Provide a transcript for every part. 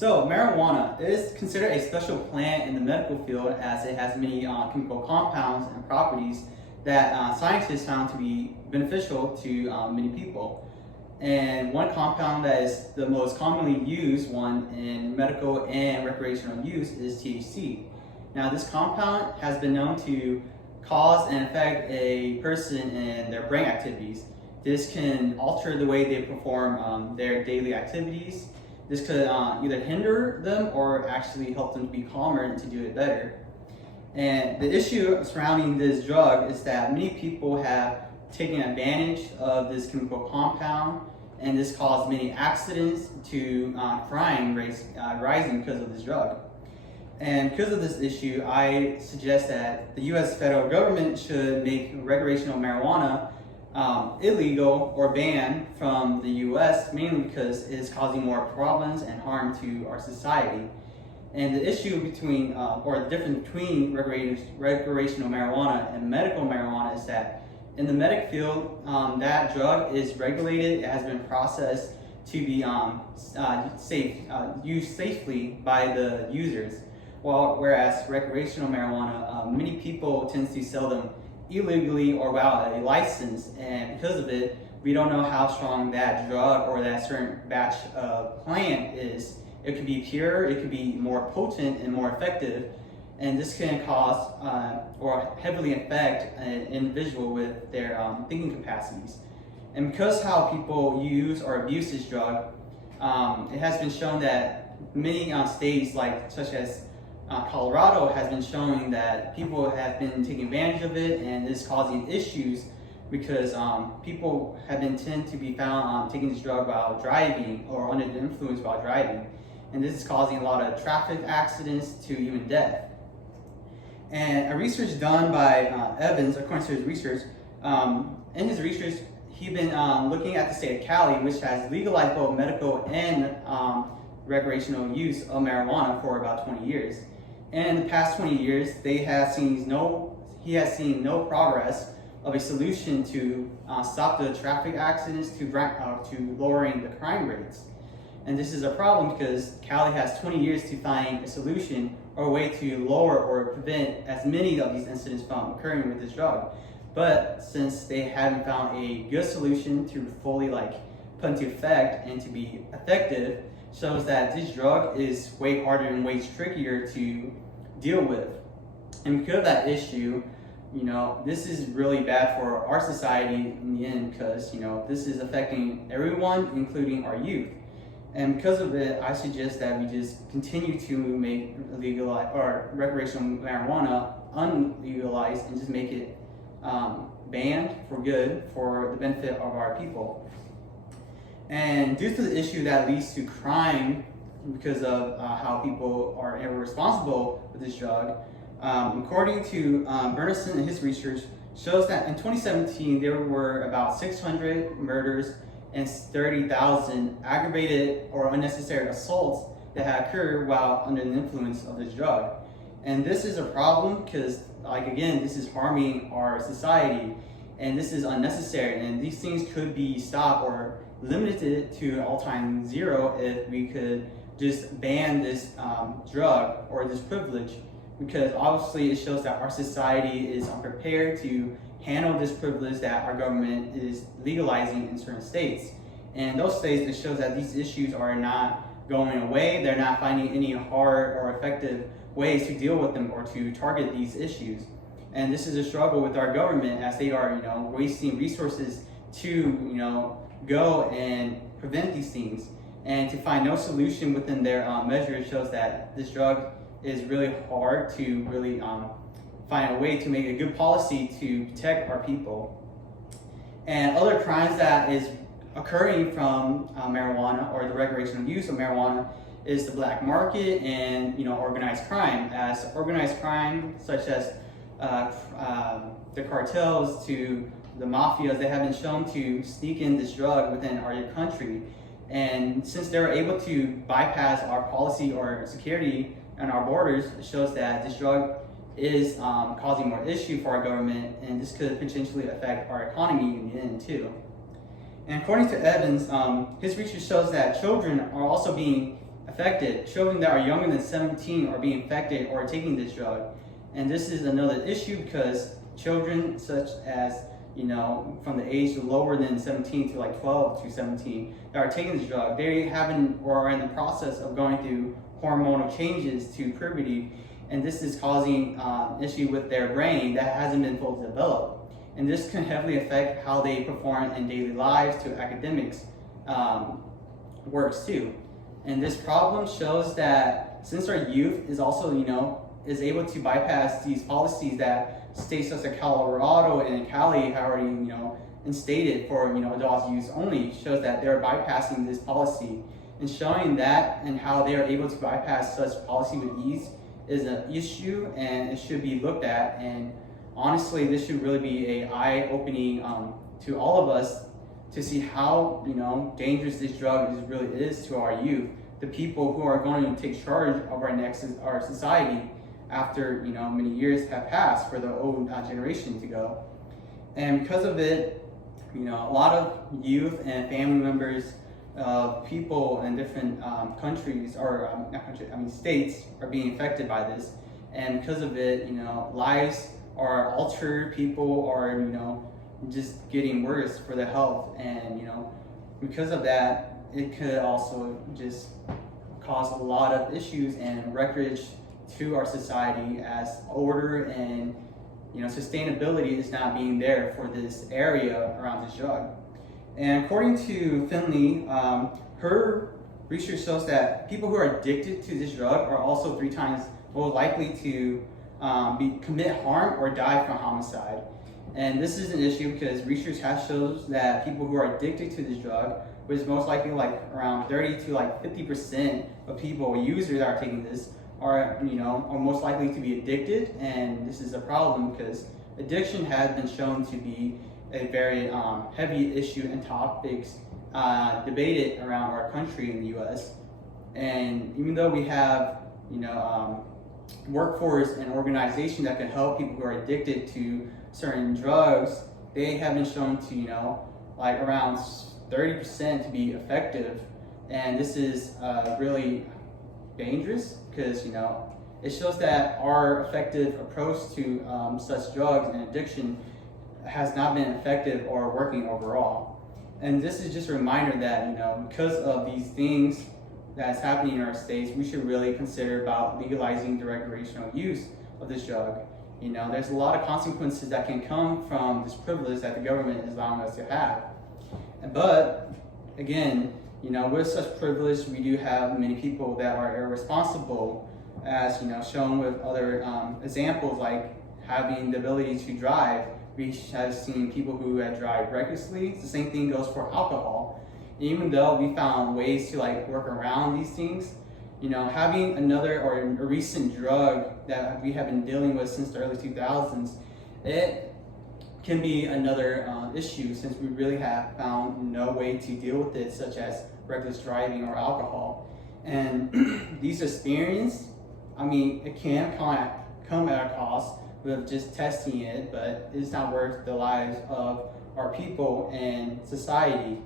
So marijuana is considered a special plant in the medical field as it has many chemical compounds and properties that scientists found to be beneficial to many people. And one compound that is the most commonly used one in medical and recreational use is THC. Now this compound has been known to cause and affect a person in their brain activities. This can alter the way they perform their daily activities. This could either hinder them or actually help them to be calmer and to do it better. And the issue surrounding this drug is that many people have taken advantage of this chemical compound, and this caused many accidents to crime rates rising because of this drug. And because of this issue, I suggest that the U.S. federal government should make recreational marijuana illegal or banned from the U.S. mainly because it is causing more problems and harm to our society. And the issue between, or the difference between recreational marijuana and medical marijuana is that in the medic field, that drug is regulated. It has been processed to be used safely by the users. Whereas recreational marijuana, many people tend to sell them illegally or without a license, and because of it, we don't know how strong that drug or that certain batch of plant is. It could be pure, it could be more potent and more effective, and this can cause or heavily affect an individual with their thinking capacities. And because how people use or abuse this drug, it has been shown that many states, such as Colorado, has been showing that people have been taking advantage of it, and is causing issues because people have been tend to be found taking this drug while driving or under the influence while driving, and this is causing a lot of traffic accidents to even death. And a research done by Evans, according to his research, in his research, he's been looking at the state of Cali, which has legalized both medical and recreational use of marijuana for about 20 years. And in the past 20 years, he has seen no progress of a solution to stop the traffic accidents to lowering the crime rates. And this is a problem because Cali has 20 years to find a solution or a way to lower or prevent as many of these incidents from occurring with this drug. But since they haven't found a good solution to fully put into effect and to be effective, shows that this drug is way harder and way trickier to deal with. And because of that issue, this is really bad for our society in the end, because this is affecting everyone, including our youth. And because of it, I suggest that we just continue to make recreational marijuana unlegalized and just make it banned for good, for the benefit of our people. And due to the issue that leads to crime because of how people are irresponsible with this drug, according to Bernison and his research, shows that in 2017 there were about 600 murders and 30,000 aggravated or unnecessary assaults that had occurred while under the influence of this drug. And this is a problem because, again, this is harming our society, and this is unnecessary, and these things could be stopped or limited to all-time zero if we could just ban this drug or this privilege, because obviously it shows that our society is unprepared to handle this privilege that our government is legalizing in certain states. And those states, it shows that these issues are not going away. They're not finding any hard or effective ways to deal with them or to target these issues. And this is a struggle with our government, as they are, wasting resources to, go and prevent these things, and to find no solution within their measures shows that this drug is really hard to really find a way to make a good policy to protect our people. And other crimes that is occurring from marijuana or the recreational use of marijuana is the black market and organized crime. As organized crime, such as the cartels to the mafias, they have been shown to sneak in this drug within our country. And since they're able to bypass our policy or security and our borders, it shows that this drug is causing more issue for our government, and this could potentially affect our economy in the end too. And according to Evans, his research shows that children are also being affected. Children that are younger than 17 are being affected or taking this drug. And this is another issue because children such as, from the age lower than 17 to like 12 to 17 that are taking this drug, they haven't or are in the process of going through hormonal changes to puberty, and this is causing issue with their brain that hasn't been fully developed. And this can heavily affect how they perform in daily lives to academics works too. And this problem shows that since our youth is also, is able to bypass these policies that states such as Colorado and Cali have already, instated for, adult use only, shows that they're bypassing this policy. And showing that and how they are able to bypass such policy with ease is an issue, and it should be looked at. And honestly, this should really be an eye-opening to all of us to see how dangerous this drug really is to our youth, the people who are going to take charge of our society after many years have passed for the old generation to go. And because of it, a lot of youth and family members of people in different countries or states are being affected by this. And because of it, lives are altered, people are just getting worse for their health, and because of that, it could also just cause a lot of issues and wreckage to our society, as order and sustainability is not being there for this area around this drug. And according to Finley, her research shows that people who are addicted to this drug are also 3 times more likely to commit harm or die from homicide. And this is an issue because research has shows that people who are addicted to this drug, which is most likely like around 30 to like 50% of people, users that are taking this, are most likely to be addicted. And this is a problem because addiction has been shown to be a very heavy issue and topics debated around our country in the U.S. And even though we have workforce and organization that can help people who are addicted to certain drugs, they have been shown to like around 30% to be effective. And this is really dangerous because it shows that our effective approach to such drugs and addiction has not been effective or working overall. And this is just a reminder that because of these things that's happening in our states, we should really consider about legalizing the recreational use of this drug. There's a lot of consequences that can come from this privilege that the government is allowing us to have. But again, with such privilege, we do have many people that are irresponsible, as shown with other examples, like having the ability to drive. We have seen people who have drive recklessly. The same thing goes for alcohol. And even though we found ways to work around these things, having another or a recent drug that we have been dealing with since the early 2000s, it can be another issue, since we really have found no way to deal with it, such as reckless driving or alcohol. And these experiences, it can come at a cost with just testing it, but it's not worth the lives of our people and society.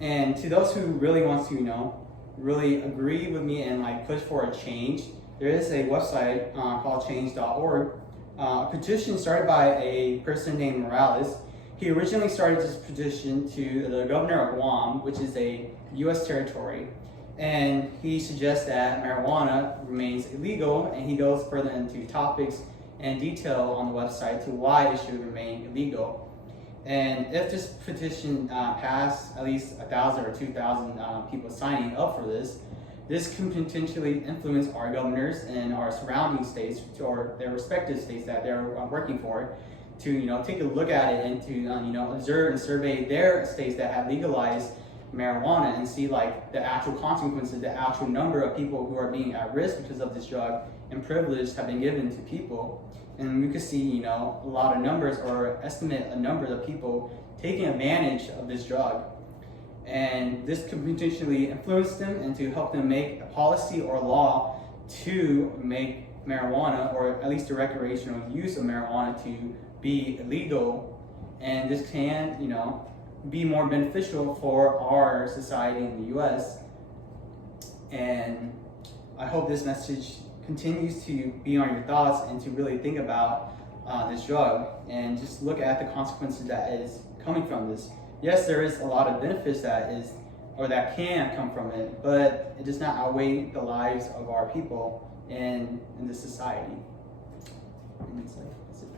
And to those who really want to, really agree with me and push for a change, there is a website called change.org. A petition started by a person named Morales. He originally started this petition to the governor of Guam, which is a U.S. territory, and he suggests that marijuana remains illegal, and he goes further into topics and detail on the website to why it should remain illegal. And if this petition passed, at least 1,000 or 2,000 people signing up for this, this can potentially influence our governors and our surrounding states, or their respective states that they're working for, to take a look at it and to observe and survey their states that have legalized marijuana and see the actual consequences, the actual number of people who are being at risk because of this drug and privilege have been given to people. And we could see a lot of numbers, or estimate a number of people taking advantage of this drug. And this could potentially influence them and to help them make a policy or law to make marijuana, or at least the recreational use of marijuana, to be illegal. And this can, be more beneficial for our society in the U.S. And I hope this message continues to be on your thoughts and to really think about this drug and just look at the consequences that is coming from this. Yes, there is a lot of benefits that can come from it, but it does not outweigh the lives of our people in this society. And it's like, that's it.